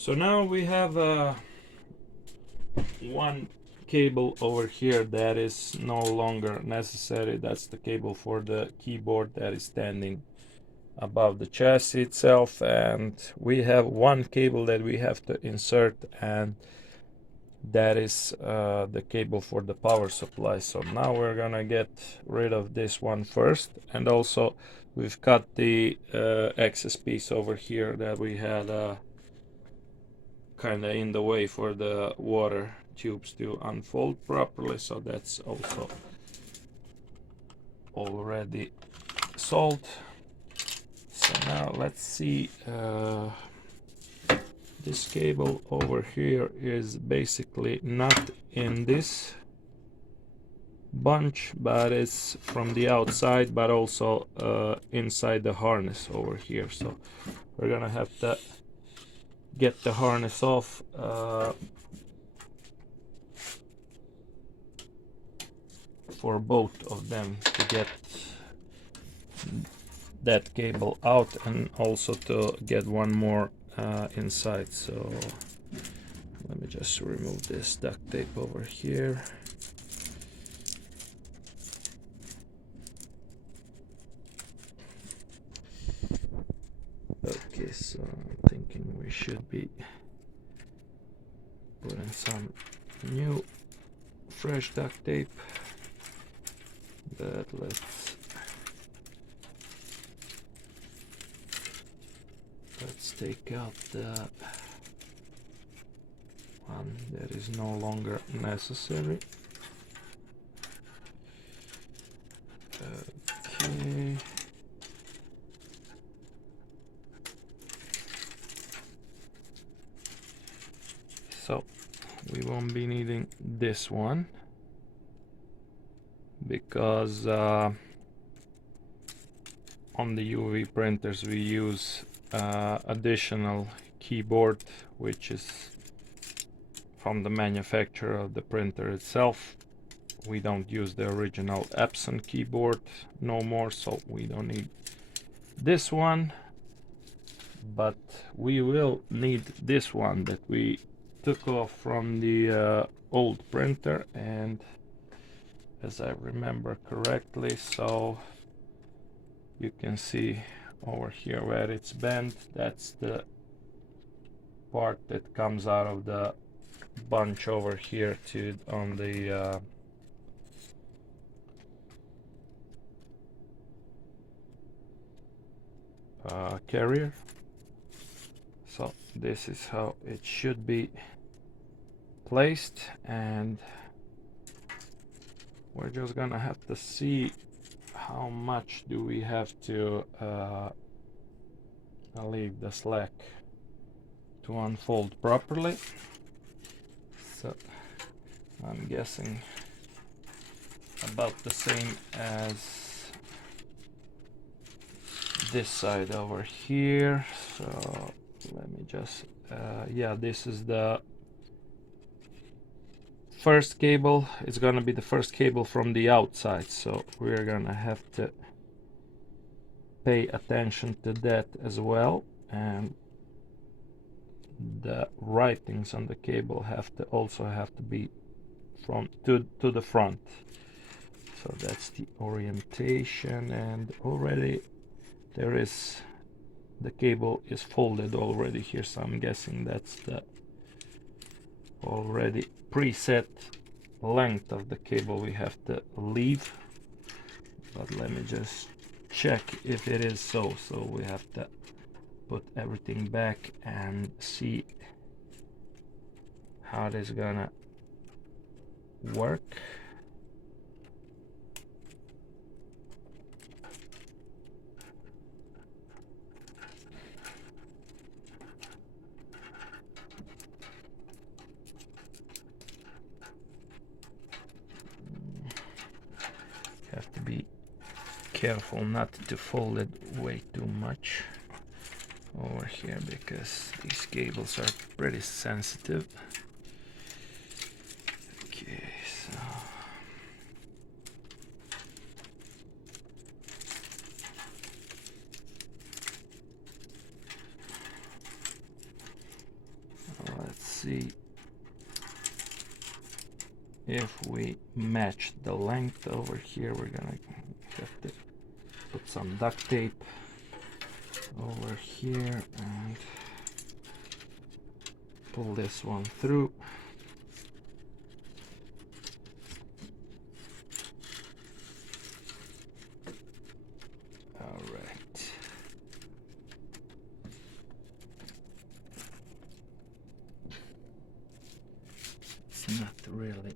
So now we have one cable over here that is no longer necessary. That's the cable for the keyboard that is standing above the chassis itself, and we have one cable that we have to insert, and that is the cable for the power supply. So now we're gonna get rid of this one first, and also we've cut the excess piece over here that we had kind of in the way for the water tubes to unfold properly, so that's also already solved. So now let's see, this cable over here is basically not in this bunch, but it's from the outside, but also inside the harness over here. So we're gonna have to get the harness off for both of them to get that cable out, and also to get one more inside. So let me just remove this duct tape over here. Okay, so I'm thinking we should be putting some new fresh duct tape, but let's take out the one that is no longer necessary. Okay. So we won't be needing this one because on the UV printers we use additional keyboard, which is from the manufacturer of the printer itself. We don't use the original Epson keyboard no more, so we don't need this one, but we will need this one that we took off from the old printer, and as I remember correctly, so you can see over here where it's bent, that's the part that comes out of the bunch over here to on the carrier. So this is how it should be placed, and we're just gonna have to see how much do we have to leave the slack to unfold properly. So I'm guessing about the same as this side over here. So let me just yeah, this is the first cable. It's gonna be the first cable from the outside, so we're gonna have to pay attention to that as well, and the writings on the cable have to be from to the front. So that's the orientation, and already there is, the cable is folded already here, so I'm guessing that's the already preset length of the cable we have to leave. But let me just check if it is so. So we have to put everything back and see how it is gonna work. Have to be careful not to fold it way too much over here, because these cables are pretty sensitive. Okay, so see if we match the length over here. We're gonna have to put some duct tape over here and pull this one through. All right. It's not really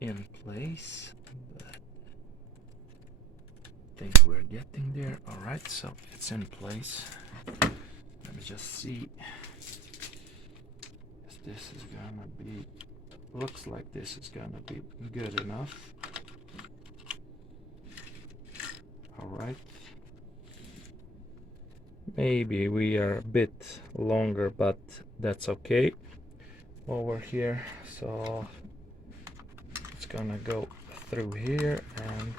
in place, but I think we're getting there. All right, so it's in place. Let me just see if this is gonna be, looks like this is gonna be good enough. All right, maybe we are a bit longer, but that's okay over here. So it's gonna go through here, and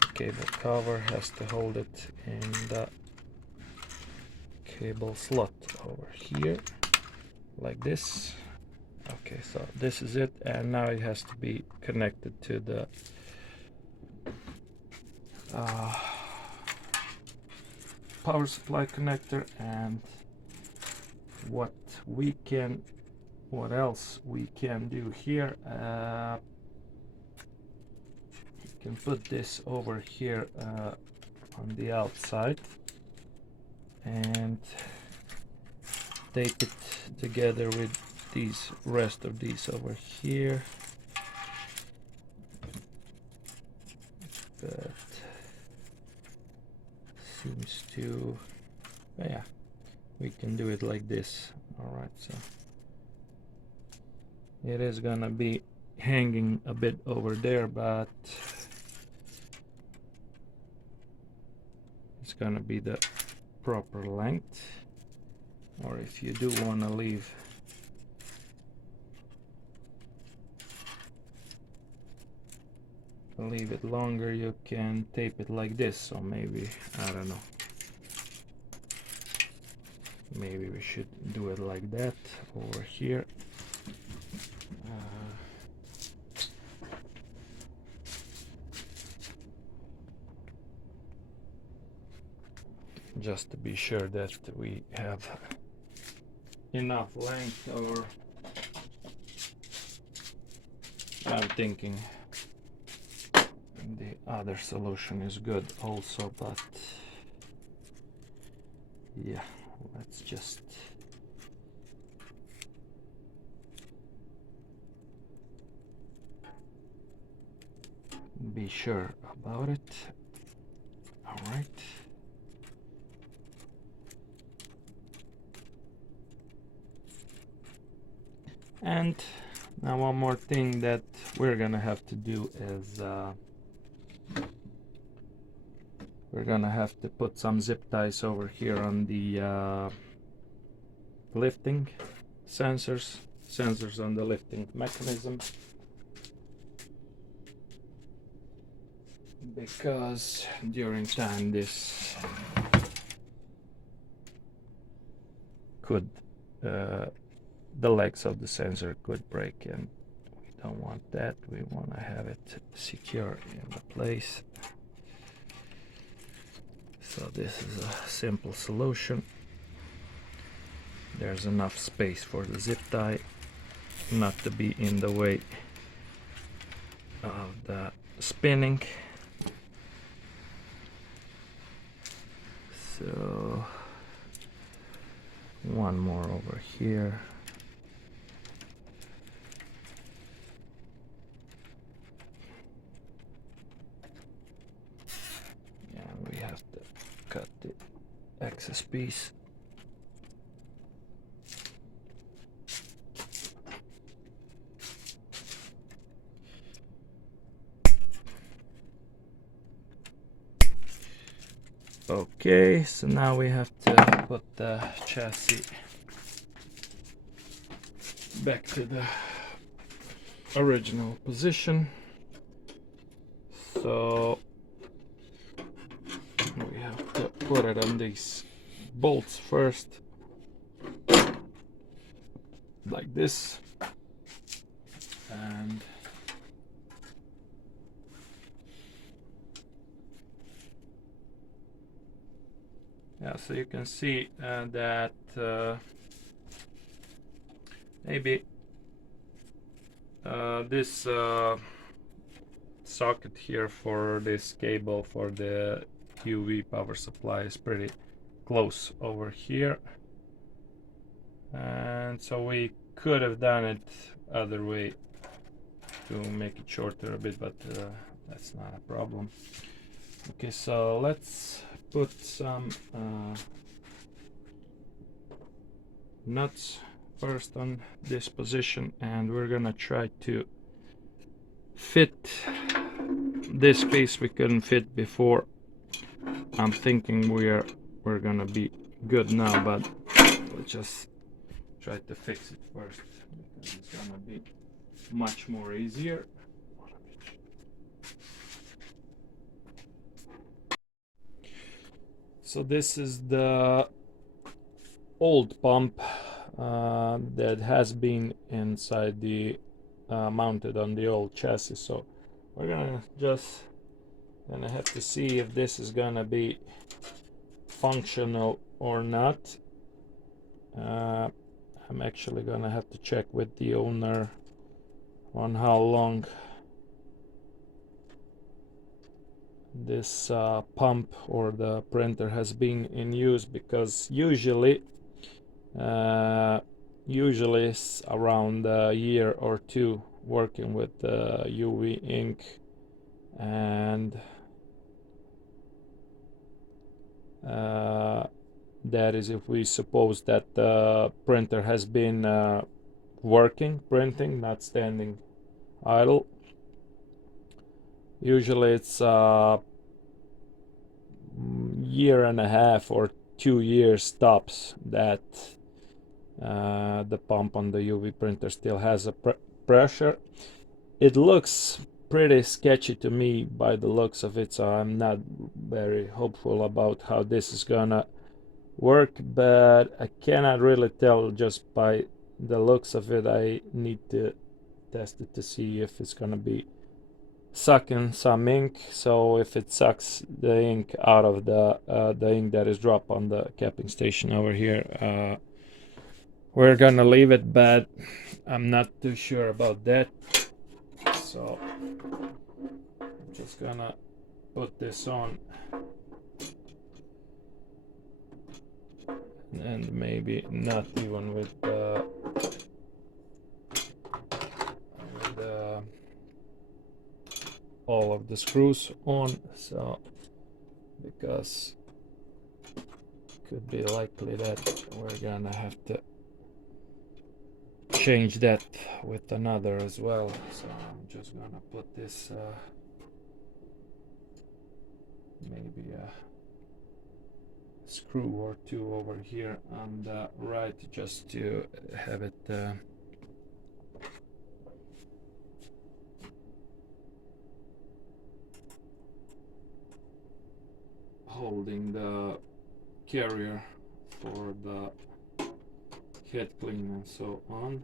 the cable cover has to hold it in the cable slot over here like this. Okay, so this is it, and now it has to be connected to the power supply connector. And what else we can do here, you can put this over here on the outside and tape it together with these rest of these over here. But seems to, yeah, we can do it like this. All right, so it is gonna be hanging a bit over there, but it's gonna be the proper length. Or if you do want to leave it longer, you can tape it like this. So maybe, I don't know, maybe we should do it like that over here. Just to be sure that we have enough length. Or I'm thinking the other solution is good also, but yeah, let's just be sure about it. All right. And now one more thing that we're gonna have to do is we're gonna have to put some zip ties over here on the lifting sensors on the lifting mechanism, because during time this could the legs of the sensor could break, and we don't want that. We want to have it secure in the place. So this is a simple solution. There's enough space for the zip tie not to be in the way of the spinning. So one more over here. And we have to cut the excess piece. Okay, so now we have to put the chassis back to the original position. So we have to put it on these bolts first. like this, and yeah, so you can see that maybe this socket here for this cable for the UV power supply is pretty close over here, and so we could have done it other way to make it shorter a bit, but that's not a problem. Okay, so let's put some nuts first on this position, and we're gonna try to fit this piece we couldn't fit before. I'm thinking we're gonna be good now, but we'll just try to fix it first because it's gonna be much more easier. So this is the old pump that has been inside the mounted on the old chassis, so we're gonna have to see if this is gonna be functional or not. I'm actually gonna have to check with the owner on how long this pump or the printer has been in use, because usually it's around a year or two working with UV ink, and that is if we suppose that the printer has been working, printing, not standing idle. Usually it's year and a half or 2 years tops that the pump on the UV printer still has a pressure. It looks pretty sketchy to me by the looks of it, so I'm not very hopeful about how this is gonna work, but I cannot really tell just by the looks of it. I need to test it to see if it's gonna be sucking some ink. So if it sucks the ink out of the ink that is dropped on the capping station over here, we're gonna leave it, but I'm not too sure about that. So I'm just gonna put this on and maybe not even with all of the screws on, so because it could be likely that we're gonna have to change that with another as well. So I'm just gonna put this maybe a screw or two over here on the right, just to have it holding the carrier for the head clean and so on,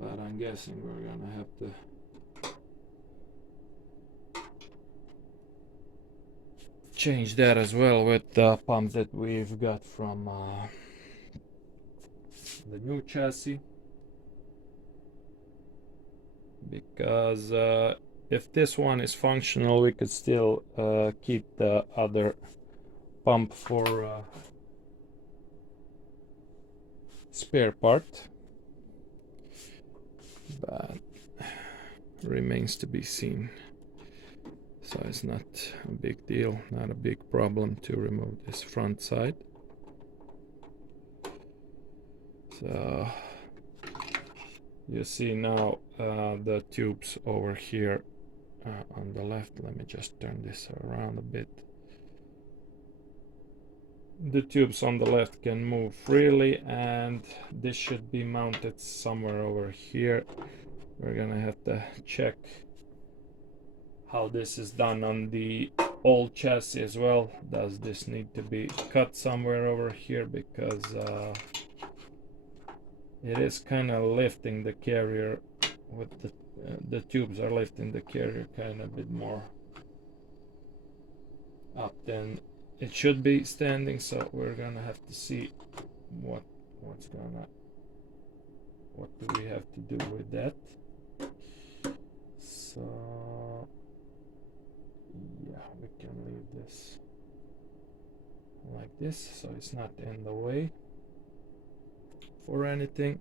but I'm guessing we're gonna have to change that as well with the pump that we've got from the new chassis, because if this one is functional, we could still keep the other pump for spare part, but remains to be seen. So it's not a big deal, not a big problem to remove this front side. So you see now the tubes over here on the left. Let me just turn this around a bit. The tubes on the left can move freely, and this should be mounted somewhere over here. We're gonna have to check how this is done on the old chassis as well. Does this need to be cut somewhere over here, because it is kind of lifting the carrier with the tubes are lifting the carrier kind of a bit more up than it should be standing, so we're gonna have to see what do we have to do with that. So yeah, we can leave this like this so it's not in the way for anything.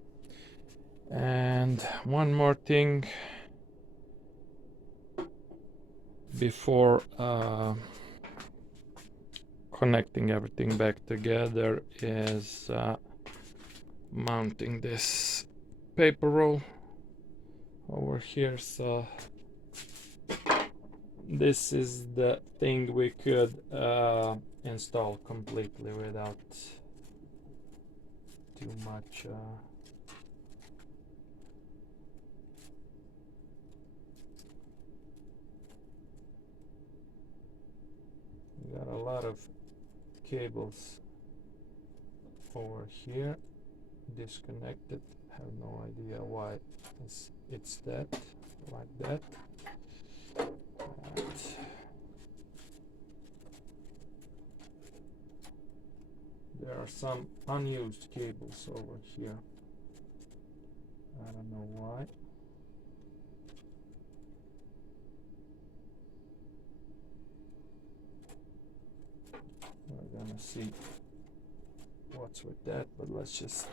And one more thing before connecting everything back together is mounting this paper roll over here. So this is the thing we could install completely without too much we got a lot of cables over here disconnected. Have no idea why it's that like that. And there are some unused cables over here. I don't know why. We're gonna see what's with that, but let's just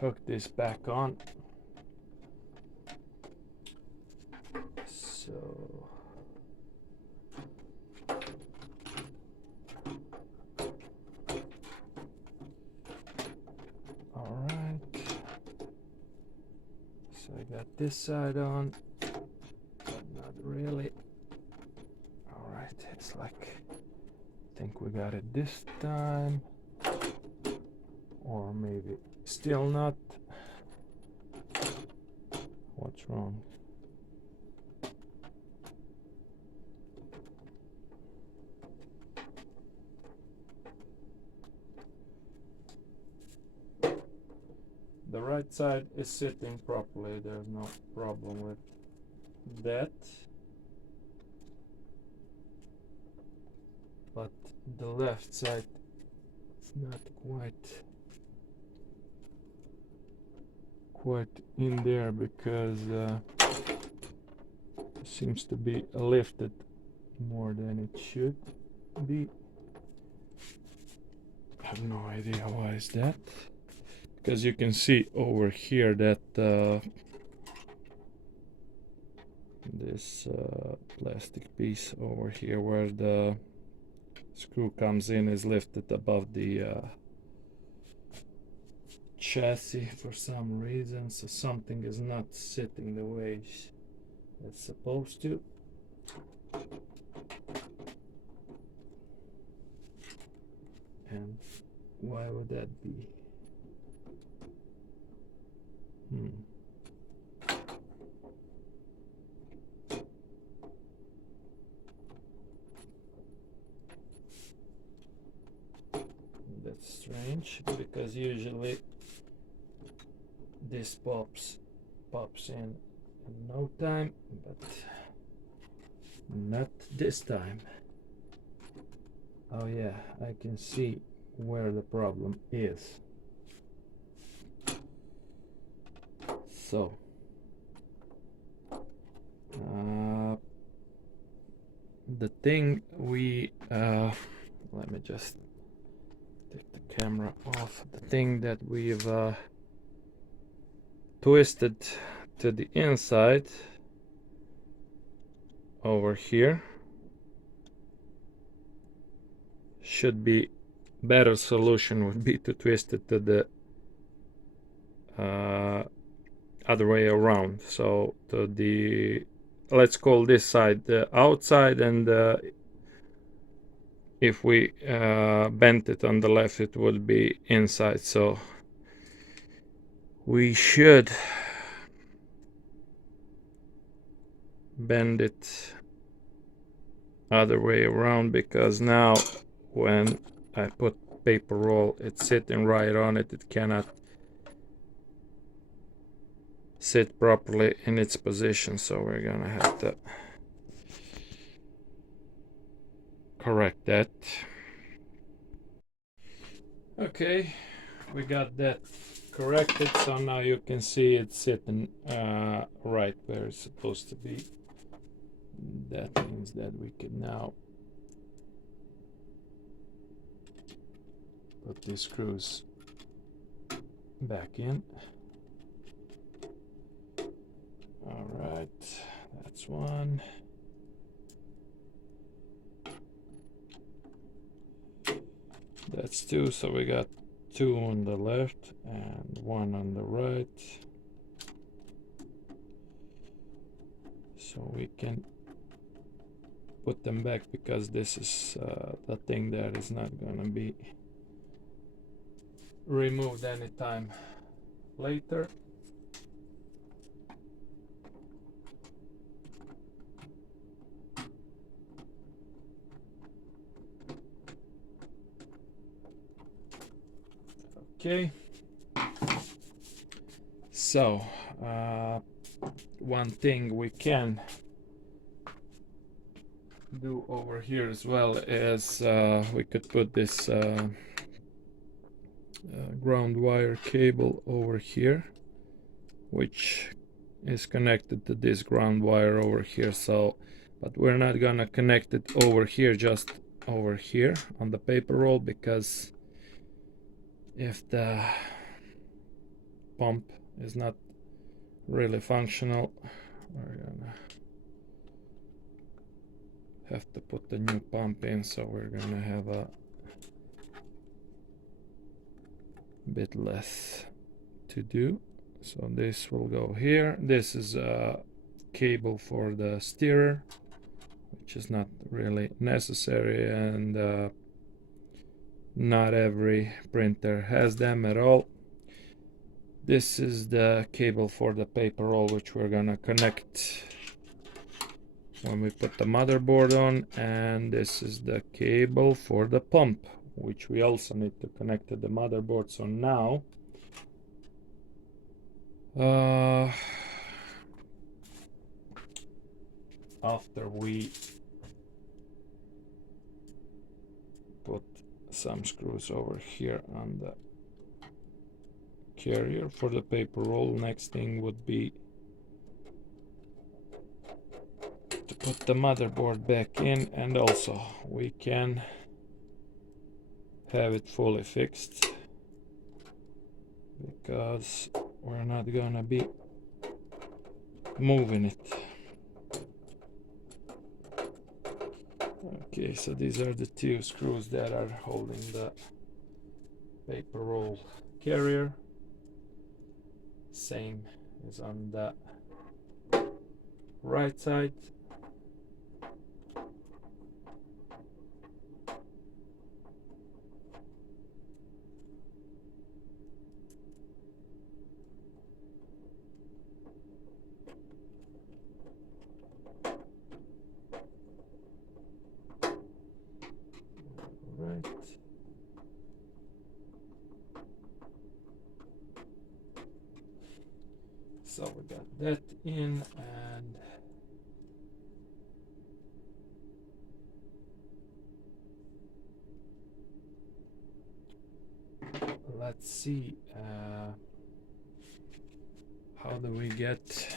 hook this back on. So all right, so I got this side on, but not really. All right, it's like, I think we got it this time, or maybe still not. What's wrong? The right side is sitting properly, there's no problem with that. But the left side is not quite in there because it seems to be lifted more than it should be. I have no idea why is that. Because you can see over here that this plastic piece over here where the screw comes in is lifted above the chassis for some reason, so something is not sitting the way it's supposed to. And why would that be? That's strange, because usually this pops in no time, but not this time. Oh yeah, I can see where the problem is. So the thing we let me just take the camera off. The thing that we've twisted to the inside over here should be better solution would be to twist it to the other way around. So to the, let's call this side the outside, and if we bent it on the left it would be inside. So we should bend it other way around, because now when I put paper roll it's sitting right on it, it cannot sit properly in its position, so we're gonna have to correct that. Okay, we got that corrected, so now you can see it's sitting right where it's supposed to be. That means that we can now put these screws back in. All right, that's one. That's two, so we got two on the left and one on the right. So we can put them back because this is the thing that is not gonna be removed anytime later. Okay, so one thing we can do over here as well is we could put this ground wire cable over here, which is connected to this ground wire over here. So, but we're not gonna connect it over here, just over here on the paper roll, because if the pump is not really functional, we're gonna have to put the new pump in, so we're gonna have a bit less to do. So this will go here. This is a cable for the steerer, which is not really necessary, and not every printer has them at all. This is the cable for the paper roll, which we're gonna connect when we put the motherboard on, and this is the cable for the pump, which we also need to connect to the motherboard. So now after we put some screws over here on the carrier for the paper roll, next thing would be to put the motherboard back in, and also we can have it fully fixed because we're not gonna be moving it. Okay, so these are the two screws that are holding the paper roll carrier. Same is on the right side. Right. So we got that in, and let's see how do we get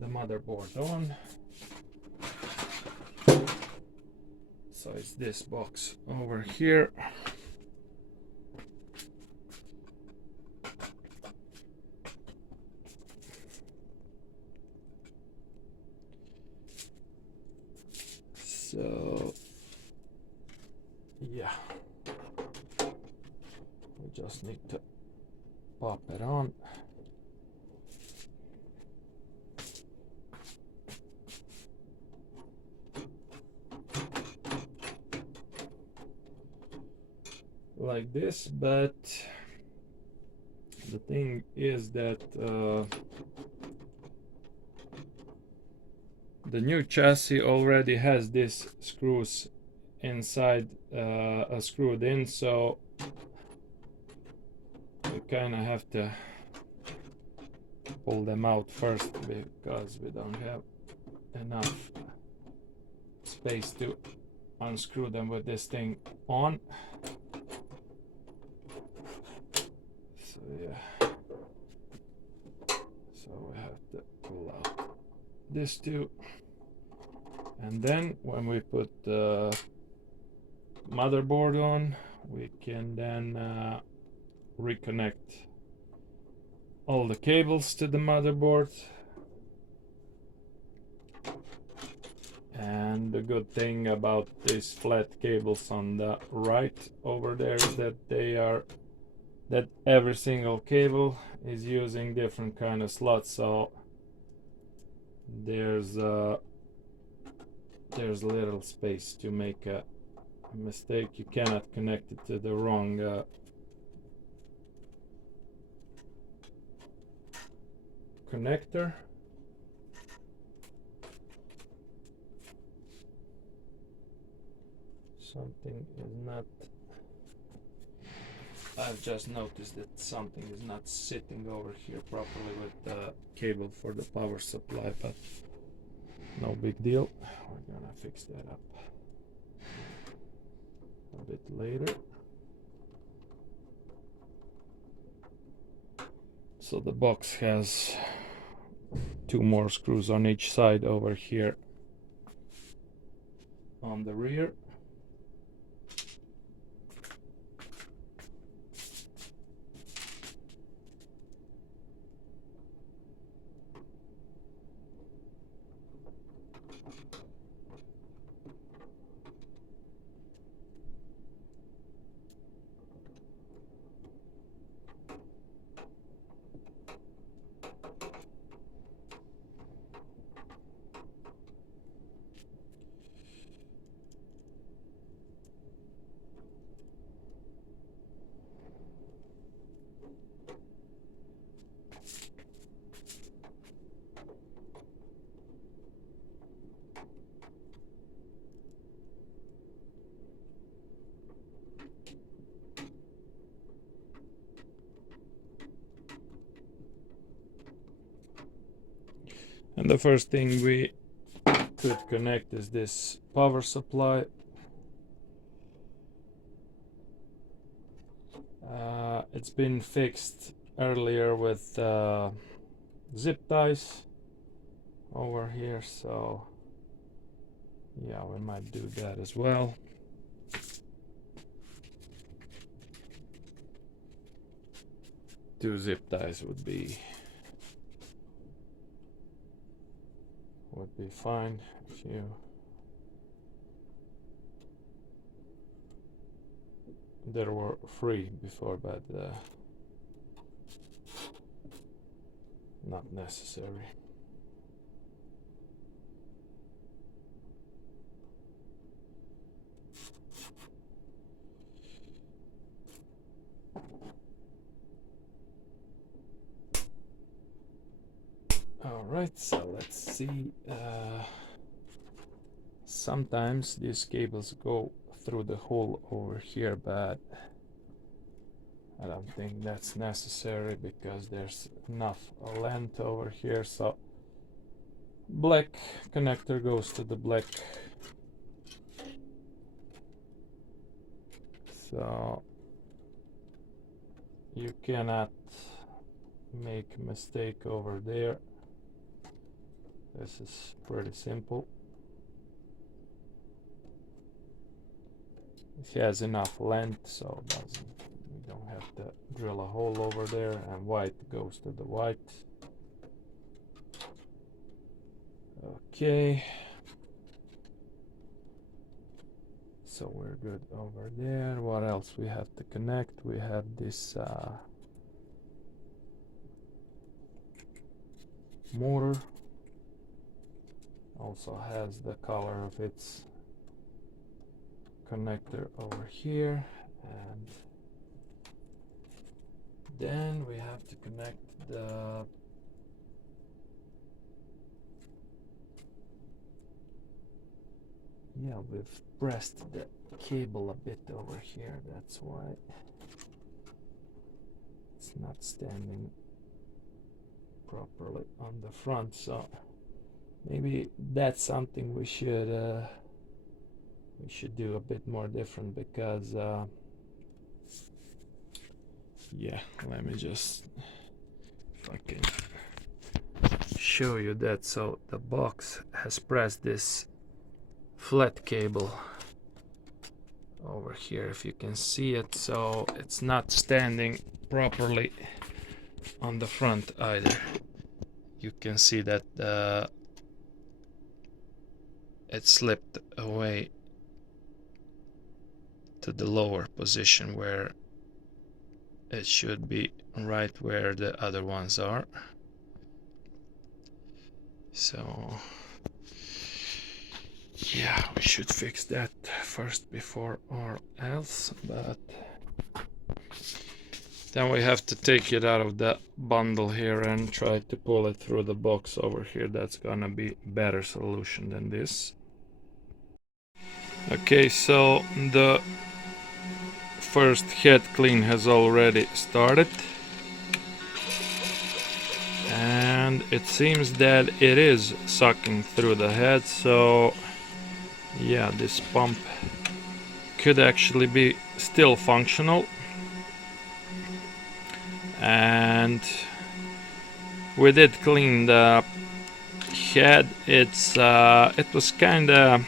the motherboard on. So it's this box over here. So yeah, we just need to pop it on. Like this, but the thing is that the new chassis already has these screws inside screwed in, so we kind of have to pull them out first because we don't have enough space to unscrew them with this thing on. So yeah, so we have to pull out this too, and then when we put the motherboard on, we can then reconnect all the cables to the motherboard. And the good thing about these flat cables on the right over there is that every single cable is using different kind of slots, so there's little space to make a mistake. You cannot connect it to the wrong connector. Something is not, I've just noticed that something is not sitting over here properly with the cable for the power supply, but no big deal. We're gonna fix that up a bit later. So the box has 2 more screws on each side over here on the rear. And the first thing we could connect is this power supply. It's been fixed earlier with zip ties over here, so yeah, we might do that as well. Two zip ties would be fine if you there were 3 before, but not necessary. Alright, so let's see. Sometimes these cables go through the hole over here, but I don't think that's necessary because there's enough length over here. So black connector goes to the black. So you cannot make a mistake over there. This is pretty simple. It has enough length, so we don't have to drill a hole over there, and white goes to the white. Okay, so we're good over there. What else we have to connect? We have this motor, also has the color of its connector over here, and then we have to connect the we've pressed the cable a bit over here, that's why it's not standing properly on the front. So maybe that's something we should do a bit more different, because yeah, let me just, if I can show you that. So the box has pressed this flat cable over here, if you can see it, so it's not standing properly on the front either. You can see that it slipped away to the lower position where it should be, right where the other ones are. So yeah, we should fix that first before or else, but then we have to take it out of the bundle here and try to pull it through the box over here. That's gonna be a better solution than this. Okay, so the first head clean has already started, and it seems that it is sucking through the head. So yeah, this pump could actually be still functional, and we did clean the head. It was kind of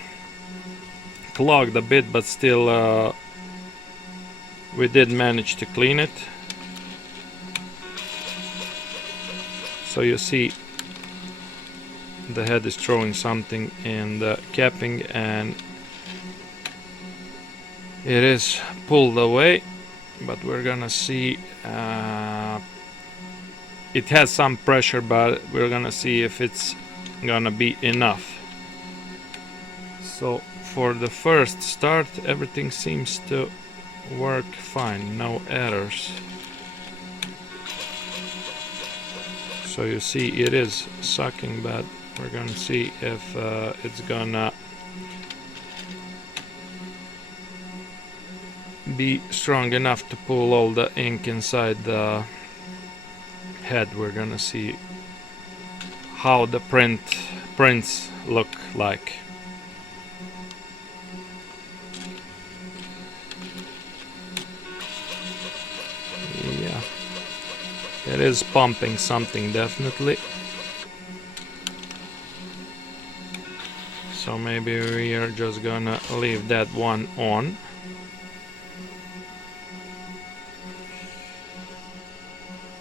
clogged a bit, but still we did manage to clean it. So you see the head is throwing something in the capping, and it is pulled away, but we're gonna see. It has some pressure, but we're gonna see if it's gonna be enough. So for the first start, everything seems to work fine, no errors. So you see it is sucking, but we're gonna see if it's gonna be strong enough to pull all the ink inside the head. We're gonna see how the prints look like. Yeah, it is pumping something, definitely. So maybe we are just gonna leave that one on.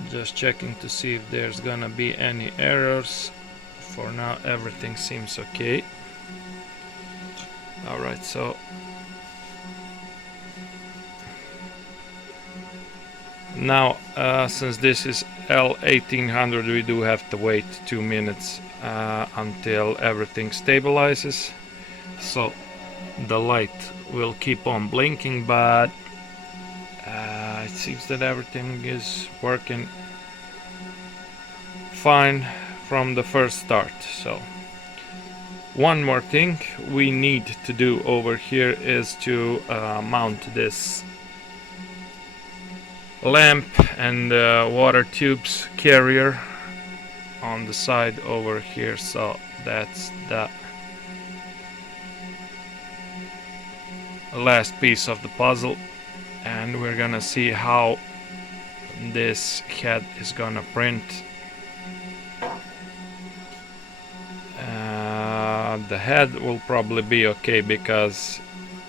Just checking to see if there's gonna be any errors. For now everything seems okay. Alright, so now since this is L1800, we do have to wait 2 minutes until everything stabilizes. So the light will keep on blinking, but it seems that everything is working fine from the first start. So one more thing we need to do over here is to mount this lamp and water tubes carrier on the side over here. So that's the last piece of the puzzle, and we're gonna see how this head is gonna print. The head will probably be okay because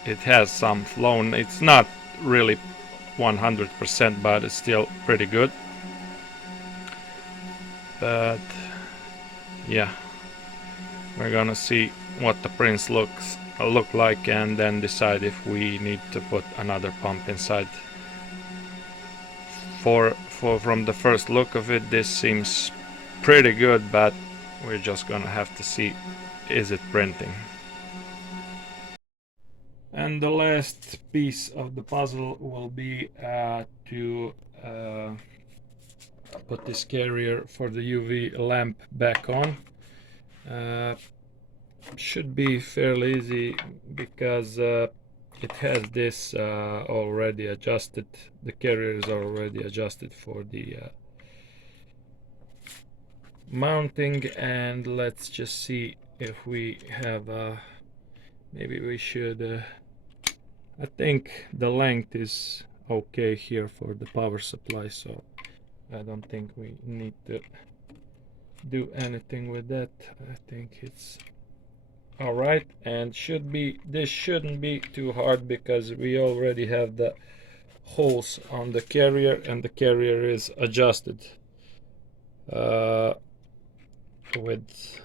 it has some flown. It's not really 100%, but it's still pretty good. But yeah, we're gonna see what the prints look like, and then decide if we need to put another pump inside. From the first look of it, this seems pretty good, but we're just gonna have to see, is it printing. And the last piece of the puzzle will be to put this carrier for the UV lamp back on. Should be fairly easy because it has this already adjusted. The carrier is already adjusted for the mounting, and let's just see if we have maybe we should I think the length is okay here for the power supply, so I don't think we need to do anything with that. I think it's all right, and this shouldn't be too hard because we already have the holes on the carrier, and the carrier is adjusted with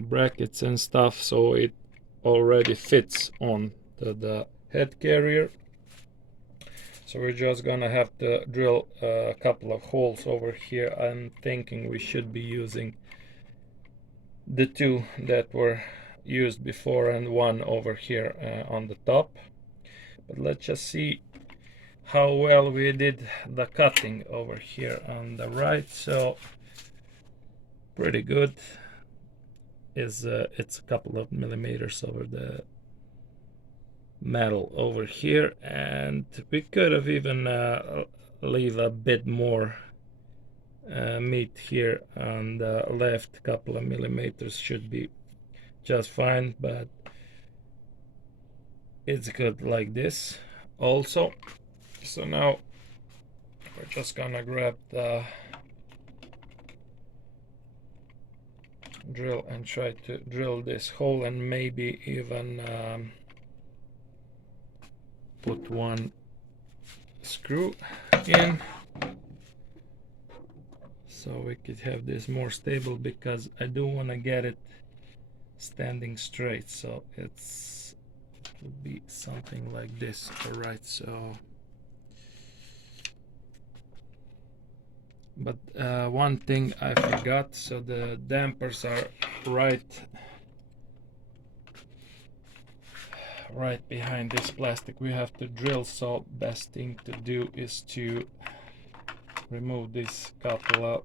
brackets and stuff, so it already fits on the head carrier. So we're just gonna have to drill a couple of holes over here. I'm thinking we should be using the two that were used before and one over here on the top. But let's just see how well we did the cutting over here on the right. So pretty good. It's a couple of millimeters over the metal over here, and we could have even leave a bit more meat here on the left. Couple of millimeters should be just fine, but it's good like this also. So now we're just gonna grab the drill and try to drill this hole, and maybe even put one screw in so we could have this more stable, because I do want to get it standing straight. So it would be something like this. All right, so but one thing I forgot, so the dampers are right behind this plastic. We have to drill, so best thing to do is to remove this couple of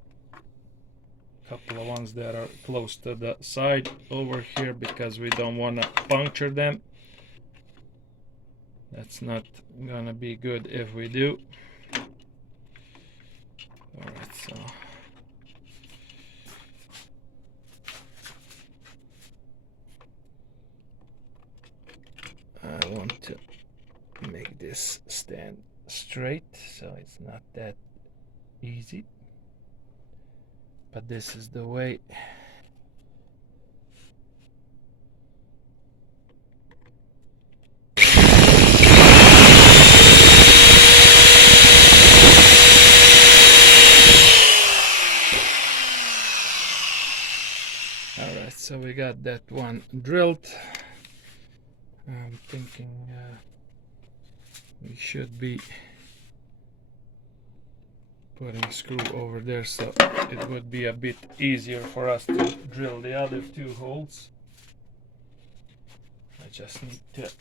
ones that are close to the side over here, because we don't want to puncture them. That's not gonna be good if we do. All right, so I want to make this stand straight, so it's not that easy, but this is the way. Alright, so we got that one drilled. I'm thinking we should be putting a screw over there, so it would be a bit easier for us to drill the other two holes. I just need to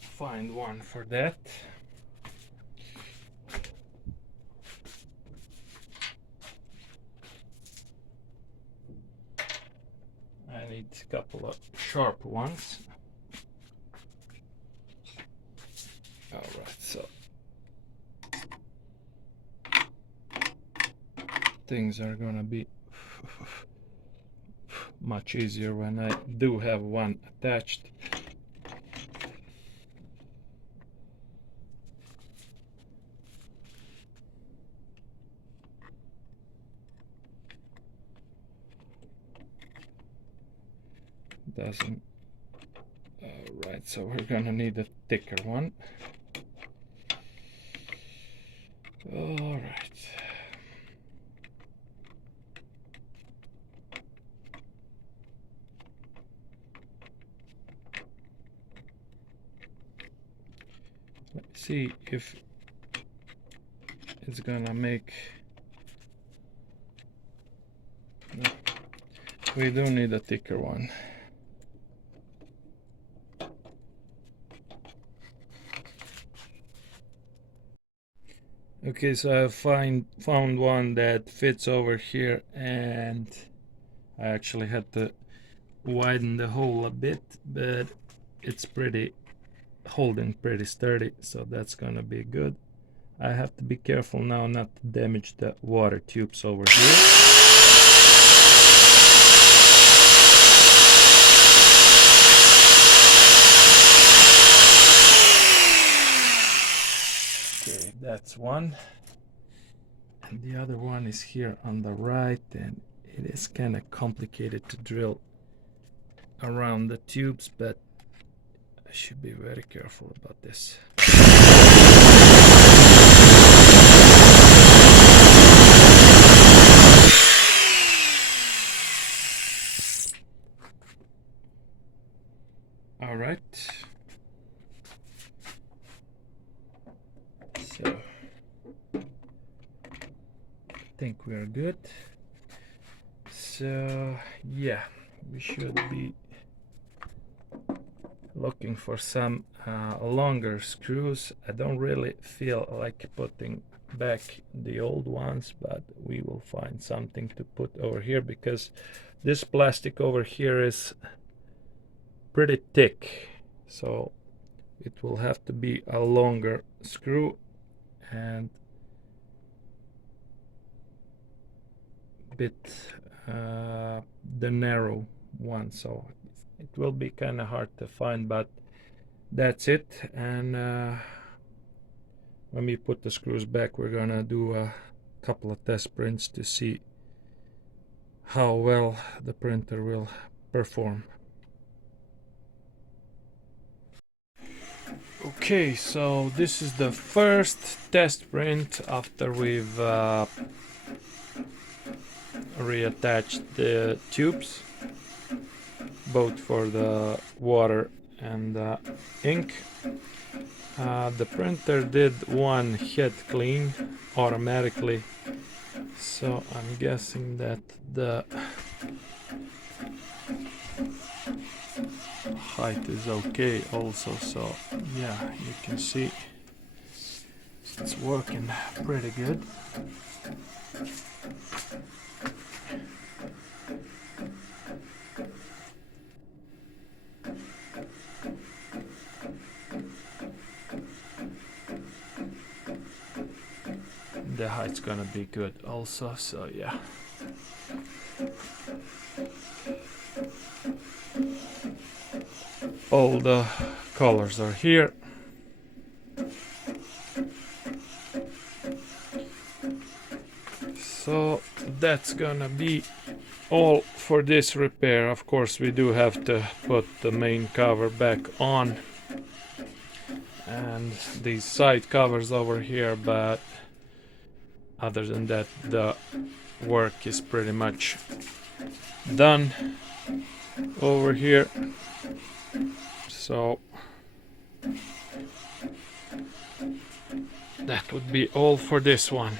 find one for that. I need a couple of sharp ones. All right, so things are gonna be much easier when I do have one attached. Doesn't. All right, so we're gonna need a thicker one. All right. Let's see if it's gonna make. No, we do need a thicker one. Okay, so I found one that fits over here, and I actually had to widen the hole a bit, but it's holding pretty sturdy, so that's gonna be good. I have to be careful now not to damage the water tubes over here. That's one. And the other one is here on the right, and it is kind of complicated to drill around the tubes, but I should be very careful about this. All right. So I think we're good. So yeah, we should be looking for some longer screws. I don't really feel like putting back the old ones, but we will find something to put over here because this plastic over here is pretty thick, so it will have to be a longer screw and a bit the narrow one, so it will be kind of hard to find, but that's it. And when we put the screws back, we're gonna do a couple of test prints to see how well the printer will perform. Okay, so this is the first test print after we've reattached the tubes, both for the water and the ink. The printer did one head clean automatically, so I'm guessing that the height is okay also. So yeah, you can see it's working pretty good. The height's gonna be good also, so yeah. All the colors are here. So that's gonna be all for this repair. Of course, we do have to put the main cover back on and these side covers over here, but other than that, the work is pretty much done over here. So that would be all for this one.